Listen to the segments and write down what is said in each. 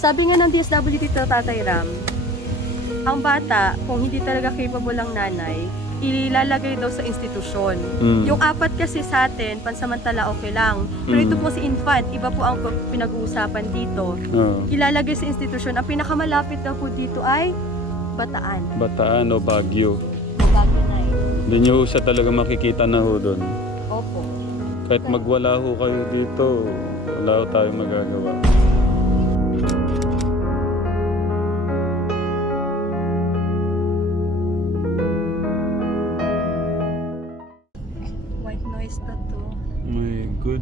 Sabi nga ng DSWD dito, Tatay Ram, ang bata, kung hindi talaga capable ang nanay, ilalagay daw sa institusyon. Mm. Yung apat kasi sa atin, pansamantala okay lang. Pero ito Mm. po si infant, iba po ang pinag-uusapan dito. Oh. Ilalagay sa institusyon. Ang pinakamalapit na po dito ay Bataan. Bataan o Baguio. Bago na eh. Hindi nyo siya talaga makikita na ho doon. Opo. Kahit magwala ho kayo dito, wala ho tayong magagawa.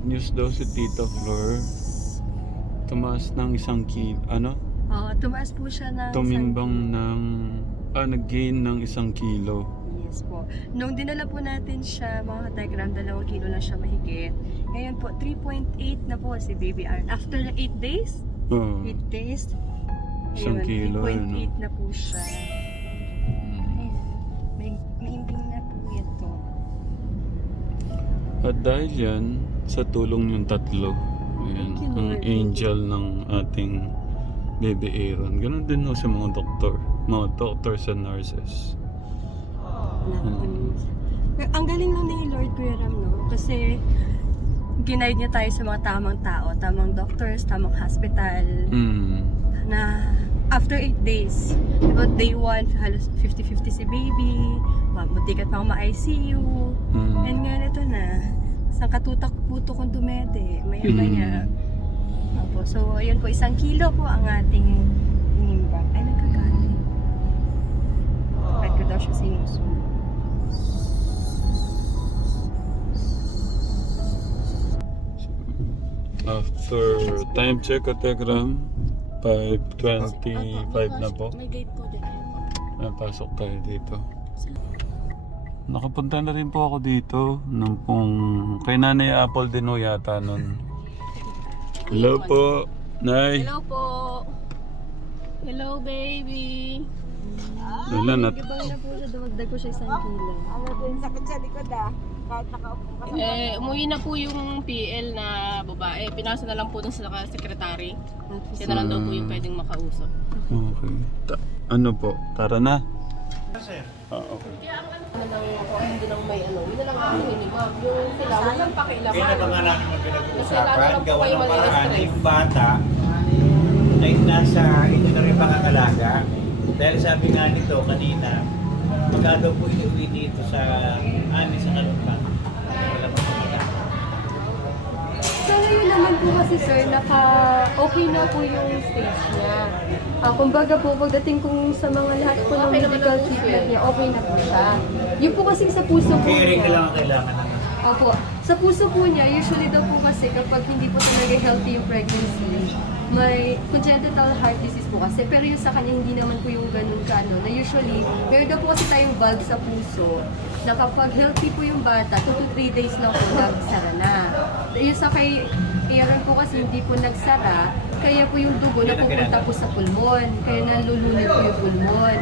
News daw si Tita Flor. Tumaas ng isang kilo. Ano? Oo, tumaas po siya ng... Tumimbang ng... Ah, nag-gain ng isang kilo. Yes po. Nung dinala po natin siya, mga kategram, dalawang kilo lang siya mahigit. Ngayon po, 3.8 na po si Baby Aaron. After 8 days, Oh. 8 days, Isang kilo, 3.8 ano? na po siya. Ayan. May, mahimbing na po ito. At dahil yan, sa tulong yung tatlo, ayan, you, ang angel ng ating baby Aaron. Ganon din ho sa mga doktor, mga doctors and nurses. Ano, Pero ang galing lang ni Lord Kuya Ram, no? Kasi ginaid niya tayo sa mga tamang tao, tamang doctors, tamang hospital, Mm. na after 8 days, diba, day 1, halos 50-50 si baby, matikat pa ako ma-ICU, Mm. and ngayon ito na, sa katutak puto kong dumede, may Mm. iba niya. Opo, so ayun po, isang kilo po ang ating inimba. Ay, nagkagaling. Bakit ko daw siya sinusunod? After time check at Tegram, 5.25 na po. May gate po din. Napasok tayo dito. Nakapunta na rin po ako dito nung pong kay Nanay Apple din ho yata nun. Hello po, Nay. Hello po! Hello, baby! Wala na. Ibang na po siya, dumagdag ko siya isang kilo. Ano din, sakit sa likod ah. Kahit nakaupo ka sa Eh, umuwi na po yung PL na babae. Pinasa na lang po dun sa sekretary. Siya na lang daw po yung pwedeng makausap. Okay. Ta- ano po? Tara na. Ah, okay. Ano lang kung hindi lang may ano, yun na lang ang hini ma'am. Yung sila, walang pakialaman. Kaya na ba nga Kasi lalo pinag-uusapan, gawa ng paraan mali-stress. yung bata nasa ito na rin pangangalaga. Dahil sabi nga nito kanina, pagka daw po inuwi dito sa naman po kasi sir, naka okay na po yung stage niya. Ah, kumbaga po, pagdating kung sa mga lahat po ng medical treatment niya, okay na po siya. Yung po kasi sa puso po Caring na niya, lang ang kailangan naman. Opo. Sa puso po niya, usually daw po kasi kapag hindi po talaga healthy yung pregnancy, may congenital heart disease po kasi. Pero yung sa kanya, hindi naman po yung ganun ka, ano, na usually, meron daw po kasi tayong valve sa puso na kapag healthy po yung bata, 2 to 3 days lang po nagsara na. Yung sa kay Aaron po kasi hindi po nagsara, kaya po yung dugo na pupunta po sa pulmon. Kaya nalulunod po yung pulmon.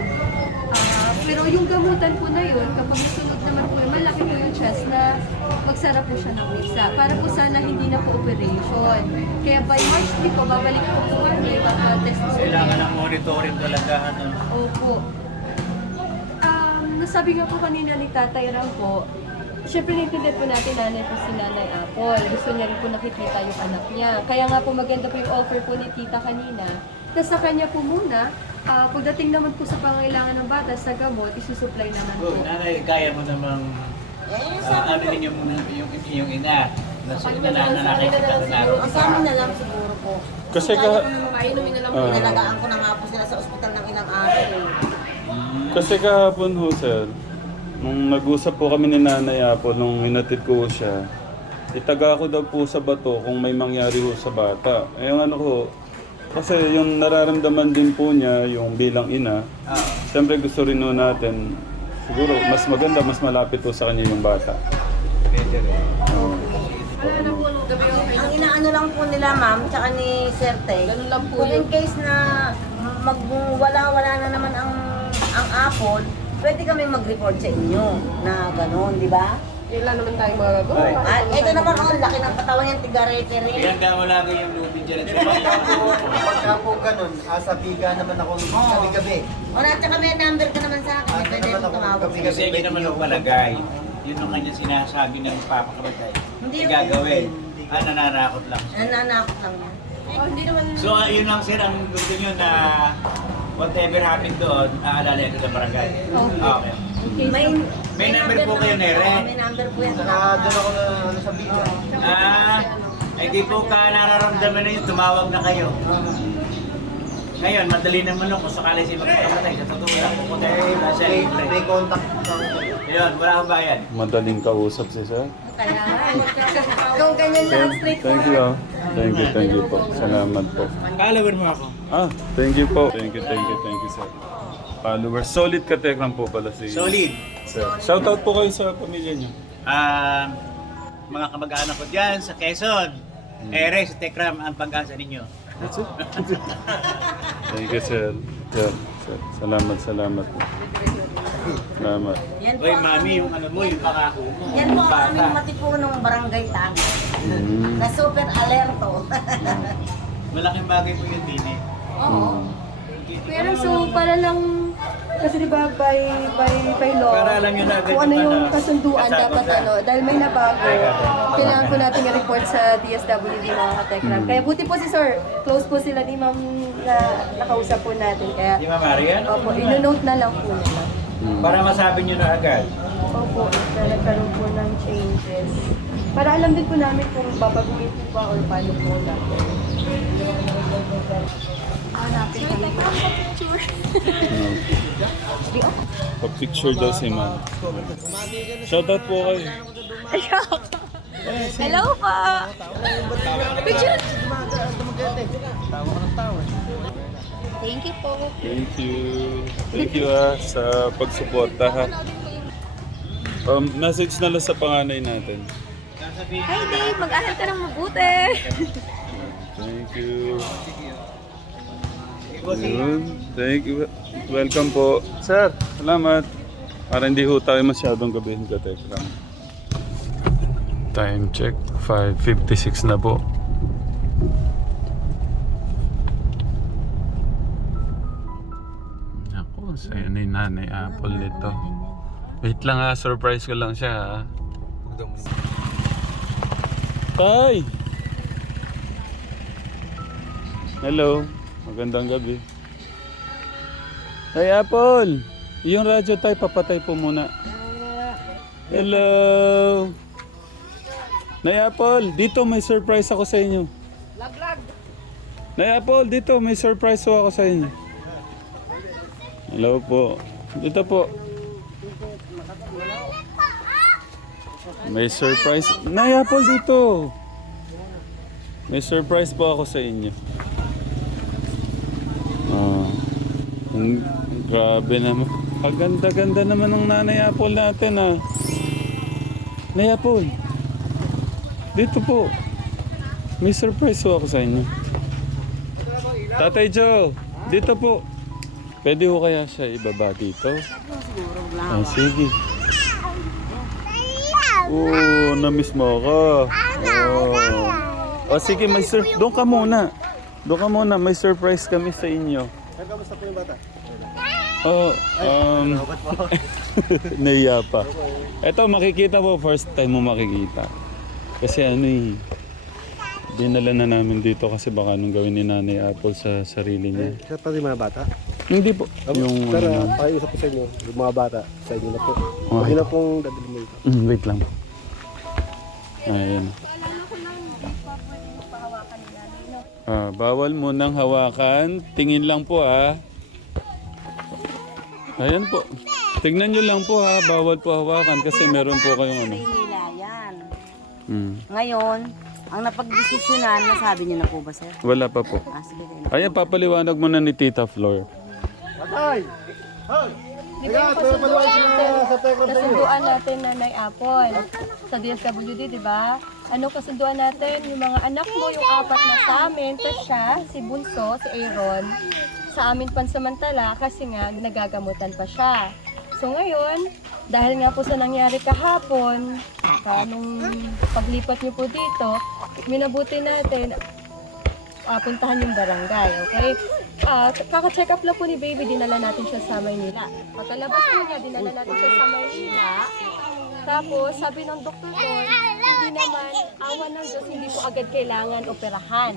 Ah, pero yung gamutan po na yun, kapag nasunod naman po yun, malaki po yung chance na magsara po siya ng isa. Para po sana hindi na po operation. Kaya by March 3 po, babalik po po kami, papatest po Kailangan ng monitoring talaga. Ano. Opo. Um, nasabi nga po kanina ni Tatay Ram po, Siyempre, naintindihan po natin nanay po si Nanay Apple. Gusto niya rin po nakikita yung anak niya. Kaya nga po maganda po yung offer po ni Tita kanina. Tapos sa kanya po muna, ah, pagdating naman po sa pangailangan ng bata sa gamot, isusupply naman po. Oh, nanay, kaya mo namang uh, ano din yung, yung, yung ina. Nasa ina na, na nakikita na. Kasama na lang siguro po. Kasi ka- Painumin na lang Ah. Inalagaan ko na nga po sila sa ospital ng ilang araw. eh. Kasi kahapon ho, sir, nung nag-usap po kami ni Nanay Apple, nung hinatid ko siya, itaga ko daw po sa bato kung may mangyari ho sa bata. Eh, yung ano ko, kasi yung nararamdaman din po niya, yung bilang ina, siyempre gusto rin ho natin, siguro mas maganda, mas malapit po sa kanya yung bata. Ano po yung Ang inaano lang po nila ma'am, tsaka ni Sir Tay, Ganun lang po kung in yun. case na magwala-wala na naman ang ang apple, pwede kami mag-report sa inyo na gano'n, di ba? Wala naman tayong magagawa. Ay. At ito naman, oh, laki ng katawan yung tigarete rin. Nga mo lagi yung lubid dyan at Pagka po ganun, ngayon, asa biga naman ako Oo. gabi-gabi. O na, tsaka may number ka naman sa akin. Ah, Pwede naman mo ako tumawag. Kasi yun naman ang palagay. Yun ang kanya sinasabi ng papakamatay. Hindi Hindi naman. gagawin. Ah, nananakot lang. Nananakot lang yan. Oh, hindi naman. So, ah, yun lang sir, ang gusto nyo na whatever happened doon, aalala ito sa barangay. Ah, Okay. May, May number po kayo, Nere? Oo, May number po yan. Saka doon ako na ano, sa biga. Ah, ay di po ka nararamdaman na yun, tumawag na kayo. Ngayon, madali naman ako kung sakali siya magpapatay. Sa totoo lang, pupunta kayo sa may, libre. may contact ako. Yun, wala akong bayad. Madaling kausap si sir. Kaya Kung ganyan lang, straight Thank you ah. Thank you, thank you po. Salamat po. Follower mo ako. Ah, thank you po. Thank you, thank you, thank you sir. Followers. Solid ka Tekram po pala si Solid. Sir. Shoutout po kayo sa pamilya niyo. Ah, mga kamag-anak ko dyan sa Quezon. Ere, sa Tekram, ang pag-asa ninyo. That's it. thank you sir. Sir, sir. Salamat, salamat po. Salamat. Yan po Uy, ang mami, yung ano mo, yung pangako mo. Yan po ang aming matipunong barangay tango. Mm. Na super alerto. Malaking bagay po yun din eh. Oo. Pero so, para lang, kasi di ba by, by, by law, Para alam na agad kung ano yung ano, kasunduan kasama dapat ano, dahil may nabago, kailangan po natin i-report sa DSWD mga katekram. Kaya buti po si Sir, close po sila ni Ma'am na nakausap po natin. Kaya, Di ba, Marian? opo, ino-note na lang po nila. Mm. Para masabi nyo na agad. Opo, na nagkaroon po ng changes. Para alam din po namin kung babaguhin po ba or paano po natin. Hanapin kami. Pa-picture daw si ma'am. Shoutout po kayo. Hello po! Picture! Thank you po. Thank you. Thank you ah, sa pagsuporta ha. Um, message na lang sa panganay natin. Hi Dave, mag-aral ka ng mabuti. Thank you. Yun. Thank you. Welcome po. Sir, salamat. Para hindi ho tayo masyadong gabihin ka, Tekram. Time check. 5.56 na po. Ako, sa'yo ni Nanay Apple nito. Wait lang ha, surprise ko lang siya ha. Tay! Hello, magandang gabi. Hey Apple! Yung radyo tayo, papatay po muna. Hello! Nay Apple, dito may surprise ako sa inyo. Laglag! Nay Apple, dito may surprise ako sa inyo. Hello po. Dito po. May surprise. Nay Apple, dito. May surprise po ako sa inyo. Ah. ang- grabe naman. Ang ganda-ganda naman ng nanay Apple natin ah. Nay Apple. Dito po. May surprise po ako sa inyo. Tatay Joe, dito po. Pwede ko kaya siya ibaba dito? Ah, sige. Oo, na-miss mo ako. Oh. O sige, may sur- Doon ka muna. Doon ka muna, may surprise kami sa inyo. Kamusta po yung bata? Oh, um... Naiya pa. Ito, makikita mo, first time mo makikita. Kasi ano eh, dinala na namin dito kasi baka anong gawin ni Nanay Apple sa sarili niya. Sa pati mga bata? Hindi po. Yung, Pero ano, pakiusap ko sa inyo, yung mga bata, sa inyo na po. Okay. Huwag na pong dadali mo ito. Mm, wait lang. Ayan. Ah, bawal mo nang hawakan. Tingin lang po ha. Ayan po. Tignan nyo lang po ha. Bawal po hawakan kasi meron po kayong ano. Yan. Hmm. Ngayon, ang napagdesisyonan, nasabi niyo na po ba, sir? Wala pa po. Ah, sige. Ayan, papaliwanag mo na ni Tita Flor. Patay! Hoy! Di ba yung kasunduan natin, kasunduan natin na may Apple sa DSWD, di ba? Ano kasunduan natin? Yung mga anak mo, yung apat na sa amin, tapos siya, si Bunso, si Aaron, sa amin pansamantala kasi nga nagagamutan pa siya. So ngayon, dahil nga po sa nangyari kahapon, pa, nung paglipat niyo po dito, minabuti natin, ah, puntahan yung barangay, okay? Ah, kaka-check up lang po ni baby, dinala natin siya sa Maynila. Pagkalabas po niya, dinala natin siya sa Maynila. Tapos, sabi ng doktor doon, hindi naman, awa ng Diyos, hindi po agad kailangan operahan.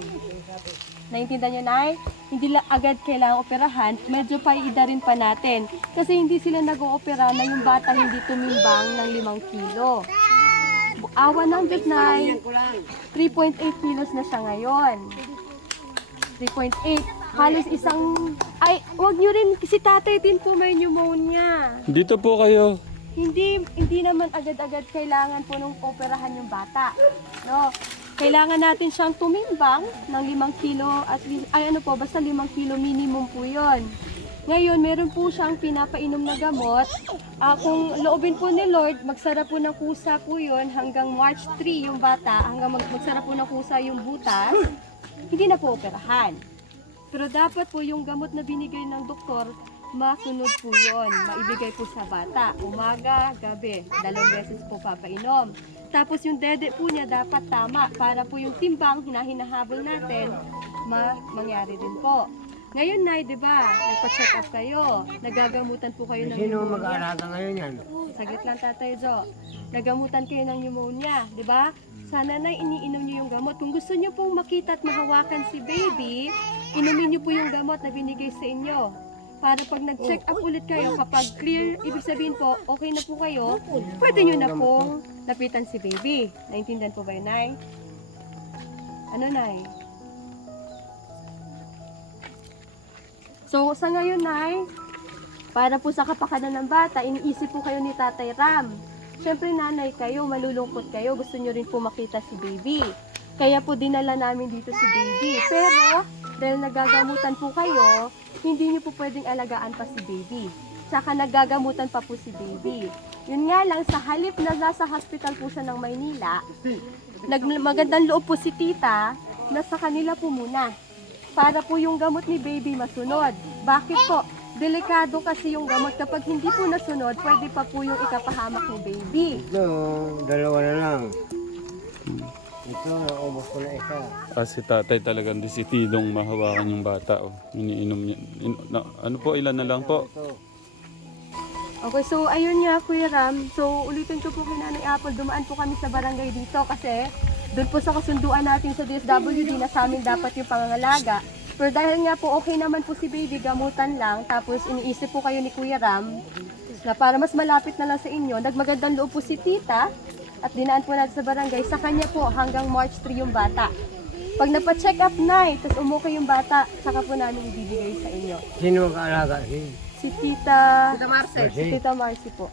Naintindihan niyo, Nay? Hindi la agad kailangan operahan, medyo paiida rin pa natin. Kasi hindi sila nag-oopera na yung bata hindi tumimbang ng limang kilo. Awa ng Diyos, Nay, 3.8 kilos na siya ngayon. 3.8. Halos isang... Ay, wag niyo rin, si tatay din po may pneumonia. Dito po kayo. Hindi hindi naman agad-agad kailangan po nung operahan yung bata. No? Kailangan natin siyang tumimbang ng limang kilo at ay ano po, basta limang kilo minimum po yon. Ngayon, meron po siyang pinapainom na gamot. Ah, kung loobin po ni Lord, magsara po ng kusa po yon hanggang March 3 yung bata, hanggang mag magsara po ng kusa yung butas, hindi na po operahan. Pero dapat po yung gamot na binigay ng doktor, masunod po yon, maibigay po sa bata. Umaga, gabi, dalawang beses po papainom. Tapos yung dede po niya dapat tama para po yung timbang hinahinahabol natin, ma mangyari din po. Ngayon, Nay, di ba, nagpa-check up kayo, nagagamutan po kayo ng Sino pneumonia. mag-aalaga ngayon yan? Saglit lang, Tatay Jo. Nagamutan kayo ng pneumonia, di ba? Sana na iniinom niyo yung gamot. Kung gusto niyo pong makita at mahawakan si baby, inumin niyo po yung gamot na binigay sa inyo. Para pag nag-check up ulit kayo, kapag clear, ibig sabihin po, okay na po kayo, pwede niyo na pong lapitan si baby. Naintindihan po ba yun, Nay? Ano, Nay? So, sa ngayon, Nay, para po sa kapakanan ng bata, iniisip po kayo ni Tatay Ram. Siyempre, nanay kayo, malulungkot kayo, gusto nyo rin po makita si baby. Kaya po dinala namin dito si baby. Pero, dahil nagagamutan po kayo, hindi nyo po pwedeng alagaan pa si baby. Tsaka nagagamutan pa po si baby. Yun nga lang, sa halip na nasa hospital po siya ng Maynila, nag magandang loob po si tita na sa kanila po muna para po yung gamot ni baby masunod. Bakit po? Delikado kasi yung gamot. Kapag hindi po nasunod, pwede pa po yung ikapahamak ni baby. Ito, dalawa na lang. Ito, naubos ko na isa. Kasi tatay talagang disitidong mahawakan yung bata. Oh. Iniinom niya. In- na- ano po, ilan na lang po? Okay, so ayun nga Kuya Ram. So ulitin ko po kay Nanay Apple, dumaan po kami sa barangay dito kasi doon po sa kasunduan natin sa DSWD na sa amin dapat yung pangangalaga. Pero dahil nga po okay naman po si baby, gamutan lang, tapos iniisip po kayo ni Kuya Ram na para mas malapit na lang sa inyo, nagmagandang loob po si tita at dinaan po natin sa barangay. Sa kanya po hanggang March 3 yung bata. Pag napacheck up na, tapos umukay yung bata, saka po namin ibibigay sa inyo. Sino mag-aalaga? Si Si Tita... Tita Marcel. Si Tita Marcy po.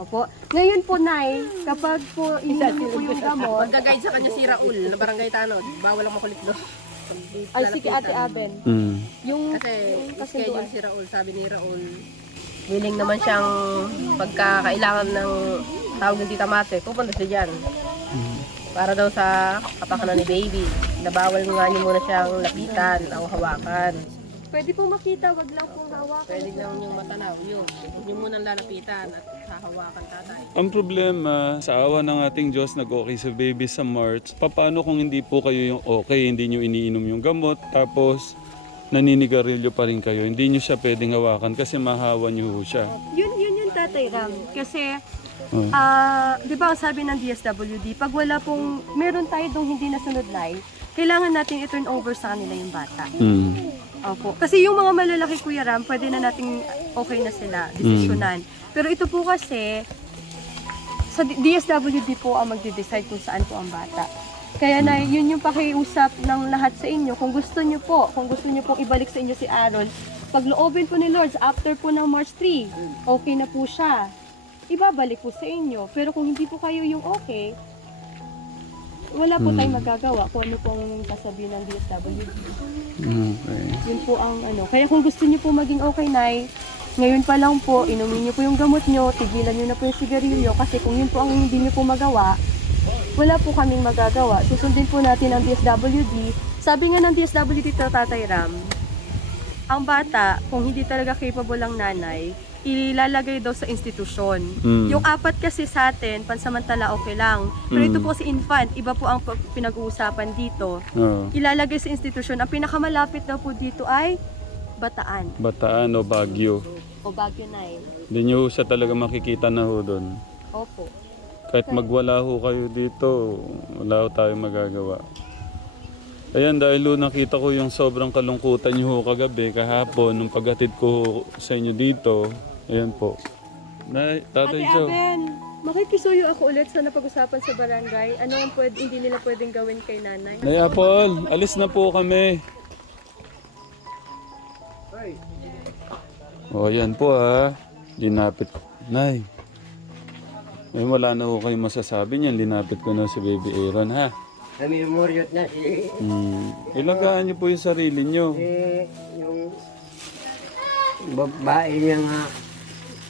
Opo. Ngayon po, Nay, kapag po ininom po yung gamot, Magga-guide sa kanya si Raul na barangay Tanod. Bawal ang makulit doon. Ay sige Ate Aben, Mm. yung Kasi kasunduan. schedule si Raul, sabi ni Raul. Willing naman siyang pagkakailangan ng tawag ng tita Mate, pupunta siya dyan. Para daw sa kapakanan ni baby. Nabawal nga niyo muna siyang lapitan o hawakan. Pwede po makita, wag lang pong hawakan. Pwede lang yung matanaw, yun. Yung munang lalapitan at hahawakan tatay. Ang problema, sa awa ng ating Diyos, nag-okay sa baby sa March. Paano kung hindi po kayo yung okay, hindi nyo iniinom yung gamot, tapos naninigarilyo pa rin kayo. Hindi nyo siya pwedeng hawakan kasi mahawa nyo siya. Yun, yun yung tatay Ram. Kasi, Oh. ah, di ba ang sabi ng DSWD, pag wala pong, meron tayo dong hindi nasunod na kailangan natin i-turn over sa kanila yung bata. Mm. Opo. Kasi yung mga malalaki Kuya Ram, pwede na nating okay na sila, desisyonan. Pero ito po kasi, sa DSWD po ang magde-decide kung saan po ang bata. Kaya na yun yung pakiusap ng lahat sa inyo. Kung gusto nyo po, kung gusto nyo pong ibalik sa inyo si Aaron, pagloobin po ni Lords after po ng March 3, okay na po siya. Ibabalik po sa inyo. Pero kung hindi po kayo yung okay, wala po Hmm. tayong magagawa kung ano pong sasabihin ng DSWD. Okay. Yun po ang ano. Kaya kung gusto niyo po maging okay, Nay, ngayon pa lang po, inumin niyo po yung gamot niyo, tigilan niyo na po yung sigarilyo kasi kung yun po ang hindi niyo po magawa, wala po kaming magagawa. Susundin po natin ang DSWD. Sabi nga ng DSWD to Tatay Ram, ang bata, kung hindi talaga capable ang nanay, ilalagay daw sa institusyon. Mm. Yung apat kasi sa atin, pansamantala okay lang. Pero Mm. ito po si infant, iba po ang pinag-uusapan dito. Oo. Ilalagay sa institusyon. Ang pinakamalapit daw po dito ay Bataan Bataan o Baguio. o Baguio 9. Hindi nyo siya talaga makikita na ho doon. Opo. Kahit magwala ho kayo dito, wala ho tayong magagawa. Ayan, dahil ho nakita ko yung sobrang kalungkutan nyo ho kagabi, kahapon, nung paghatid ko sa inyo dito. Ayan po. Nay, Tatay Ate Joe. Aben, makikisuyo ako ulit sa napag-usapan sa barangay. Ano ang pwede, hindi nila pwedeng gawin kay nanay? Nay Apol, alis na po kami. O, ayan po ha. Linapit. Nay. Eh, wala na ho kayo masasabi niyan. Linapit ko na si Baby Aaron ha. Kami muryot na si, Hmm. Ilagaan niyo po yung sarili niyo. si yung babae niya nga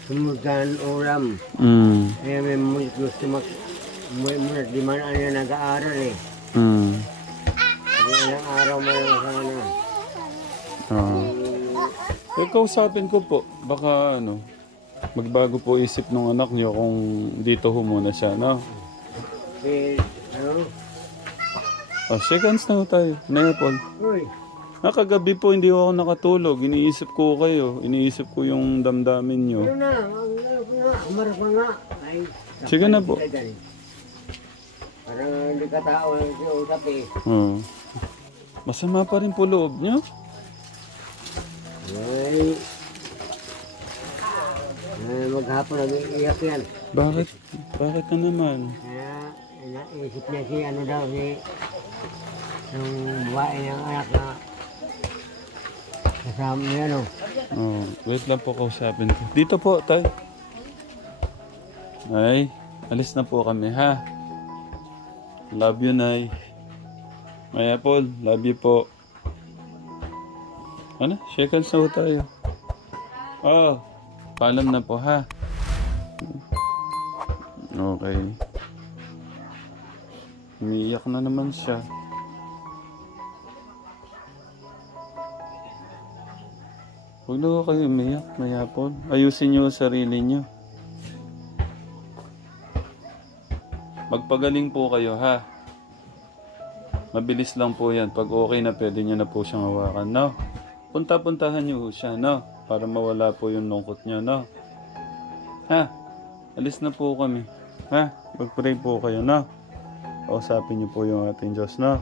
sumutan ulam. Hmm. Kaya may muryot gusto mag umuwi muna. Di man ano nag-aaral eh. Hmm. Ilang araw man lang sana. Ah. Eh, kausapin ko po. Baka ano, magbago po isip ng anak niyo kung dito ho muna siya, no? Si, ano? Oh, seconds na ho tayo. Apol. Uy, Nakagabi po hindi ako nakatulog. Iniisip ko kayo. Iniisip ko yung damdamin nyo. ano na, ang ano ko nga, umarap ka nga. Ay, Sige na po. eh. Parang hindi ka tao ang siusap eh. Oo. Masama pa rin po loob nyo. Ay, ay maghapon nag-iiyak yan. Bakit? Bakit na naman? Kaya naisip niya si ano daw si yung babae ng anak na kasama niya no. Oh, wait lang po kausapin ko. Dito po, tay. Nay, alis na po kami ha. Love you, Nay. May Apple, love you po. Ano? Shake hands na po tayo. Oh, paalam na po ha. Okay. Umiiyak na naman siya. Huwag na kayo umiyak, mayapon. Ayusin niyo ang sarili niyo. Magpagaling po kayo, ha? Mabilis lang po yan. Pag okay na, pwede niyo na po siyang hawakan, no? Punta-puntahan niyo siya, no? Para mawala po yung lungkot niya, no? Ha? Alis na po kami. Ha? Mag-pray po kayo, no? Kausapin niyo po yung ating Diyos, no?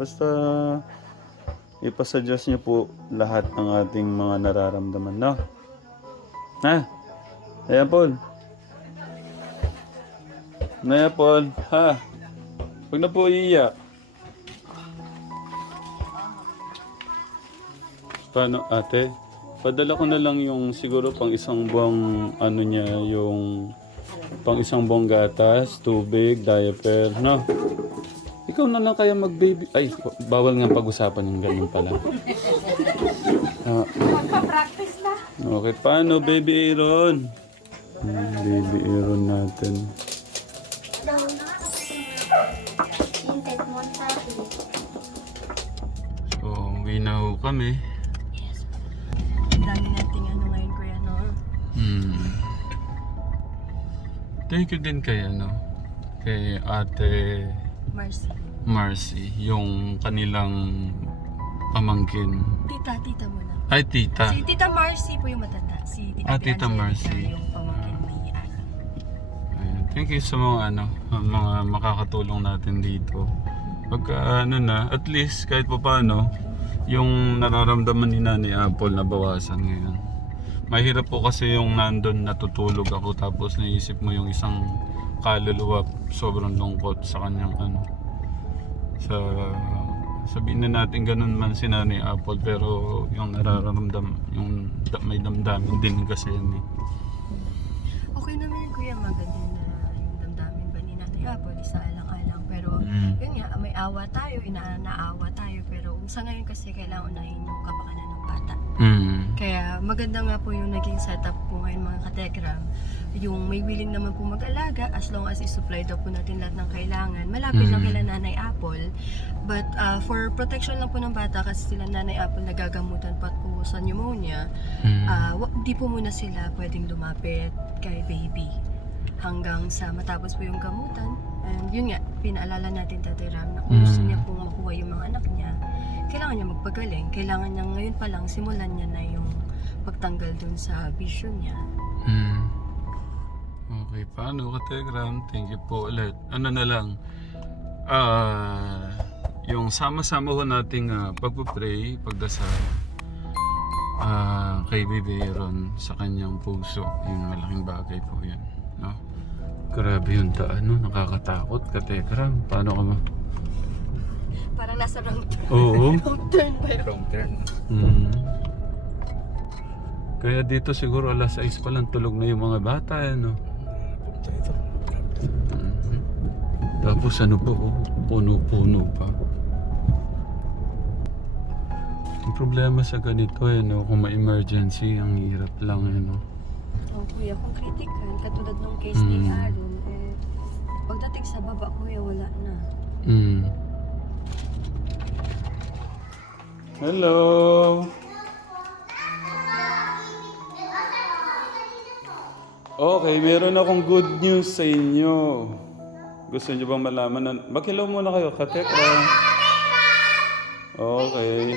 Basta ipasa niyo po lahat ng ating mga nararamdaman, no? Ha? Ayan, Paul. Naya, Paul. Ha? Huwag na po iiyak. Paano, ate? Padala ko na lang yung siguro pang isang buwang ano niya, yung pang isang buwang gatas, tubig, diaper, no? Ikaw na lang kaya mag-baby... Ay, bawal nga pag-usapan yung ganyan pala. Ah. Okay, paano baby Aaron? Hmm, baby Aaron natin. So, uwi na ho kami. Thank you din kay ano, kay ate Marcy. Marcy, yung kanilang pamangkin. Tita, tita muna. Ay, tita. Si Tita Marcy po yung matanda. Si Ah, Ate Tita Angelica Marcy. yung pamangkin ni Ana. Thank you sa mga ano, mga makakatulong natin dito. Pagka ano na, at least kahit pa paano, yung nararamdaman ni Nanay Apple na bawasan ngayon. Mahirap po kasi yung nandun natutulog ako tapos naisip mo yung isang kaluluwa sobrang lungkot sa kanyang ano. Sa sabihin na natin ganun man si Nanay Apple pero yung nararamdam yung may damdamin din kasi yan eh. Okay naman yun, kuya. Maganda na yung damdamin ba ni Nanay Apple. Isa alang-alang. Pero, Mm. yun nga, may awa tayo, inaanaawa tayo. Pero sa ngayon kasi kailangan unahin yung kapakanan ng bata. Mm. Kaya maganda nga po yung naging setup po ngayon mga kategram. Yung may willing naman po mag-alaga as long as i-supply daw po natin lahat ng kailangan. Malapit lang Mm. kila Nanay Apple. But uh, for protection lang po ng bata kasi sila Nanay Apple nagagamutan pa po sa pneumonia, Mm. wa- di po muna sila pwedeng lumapit kay baby hanggang sa matapos po yung gamutan. And yun nga, pinaalala natin Tatay Ram na kung gusto Mm. niya pong makuha yung mga anak niya, kailangan niya magpagaling. Kailangan niya ngayon pa lang simulan niya na yung pagtanggal dun sa vision niya. Hmm. Okay, paano ka, Tegram? Thank you po ulit. Ano na lang, ah, yung sama-sama ho nating uh, pagpapray, pagdasal, ah, kay Bibi Aaron sa kanyang puso. Yung malaking bagay po yan. No? Grabe yung daan, no? Nakakatakot ka, Tegram. Paano ka ma... Parang nasa wrong turn. Oo. wrong turn ba yun? Wrong turn. Mm. Kaya dito siguro alas 6 pa lang tulog na yung mga bata, eh, no? Mhm. Tapos ano po, puno-puno pa. Ang problema sa ganito eh, no? Kung may emergency, ang hirap lang eh, no? Oh, kuya, kung critical, katulad nung case ni Mm. Aaron, eh, pagdating sa baba, kuya, wala na. Mm. Hello! Okay, meron akong good news sa inyo. Gusto niyo bang malaman na... Mag-hello muna kayo, Katekra. Okay.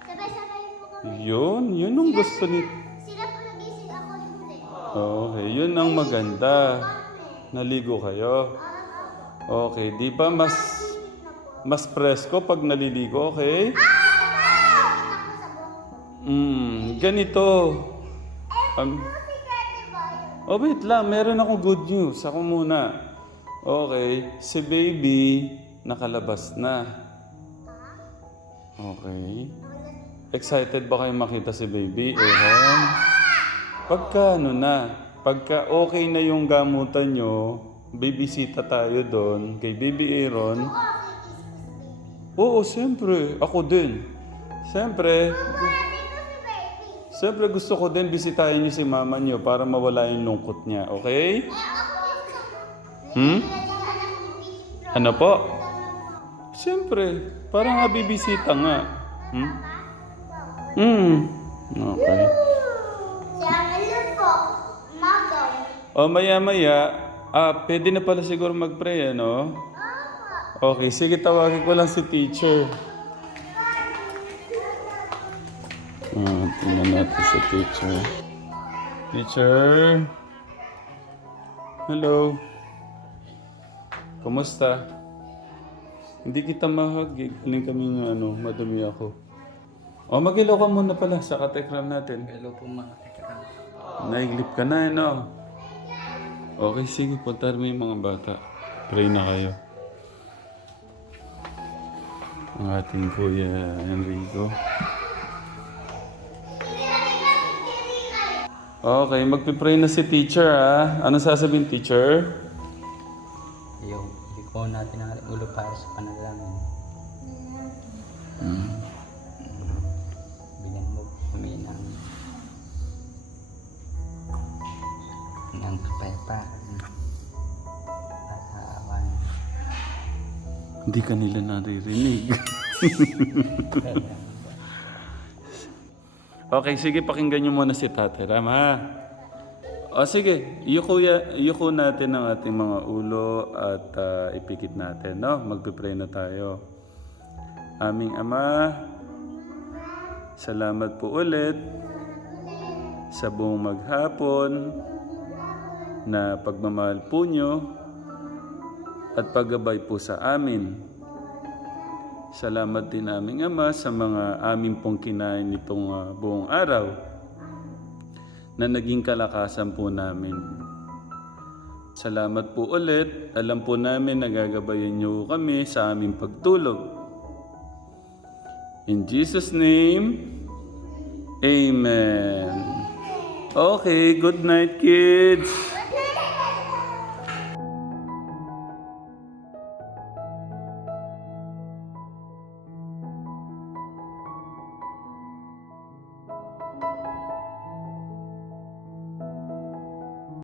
Po kami. Yun, yun ang gusto ni... Sila po nagising ako huli. Okay, yun ang maganda. Naligo kayo. Okay, di ba mas... Mas presko pag naliligo, okay? Hmm, ganito. Um, oh, wait lang. Meron akong good news. Ako muna. Okay. Si baby, nakalabas na. Okay. Excited ba kayo makita si baby? Ehan? Pagka ano na, pagka okay na yung gamutan nyo, bibisita tayo doon kay Baby Aaron. Oo, siyempre. Ako din. Siyempre, siyempre gusto ko din bisitahin niyo si mama niyo para mawala yung lungkot niya. Okay? Hmm? Ano po? Siyempre, para nga bibisita nga. Hmm? Hmm. Okay. O maya maya, ah, pwede na pala siguro mag-pray, ano? Okay, sige tawagin ko lang si teacher. Ah, tingnan natin si teacher. Teacher? Hello? Kumusta? Hindi kita mahagig. Galing kami ng ano, madumi ako. O, mag-ilaw ka muna pala sa katekram natin. Hello po mga tekram. Naiglip ka na, eh, no? Okay, sige. Puntahan mo yung mga bata. Pray na kayo. Ang ating Kuya Enrico. Okay, magpipray na si teacher, ha? Ano sasabihin, teacher? yung liko natin ang ulo para sa panalangin. Bigyan mo kami ng ng kapayapaan Hindi ka nila naririnig. okay, sige, pakinggan nyo muna si Tate Ram, ha? O sige, yuko, ya, yuko natin ang ating mga ulo at ah, ipikit natin, no? Magpipray na tayo. Aming Ama, salamat po ulit sa buong maghapon na pagmamahal po nyo at paggabay po sa amin. Salamat din aming Ama sa mga amin pong kinain nitong ah, buong araw na naging kalakasan po namin. Salamat po ulit. Alam po namin nagagabayan niyo kami sa aming pagtulog. In Jesus' name, Amen. Okay, good night kids.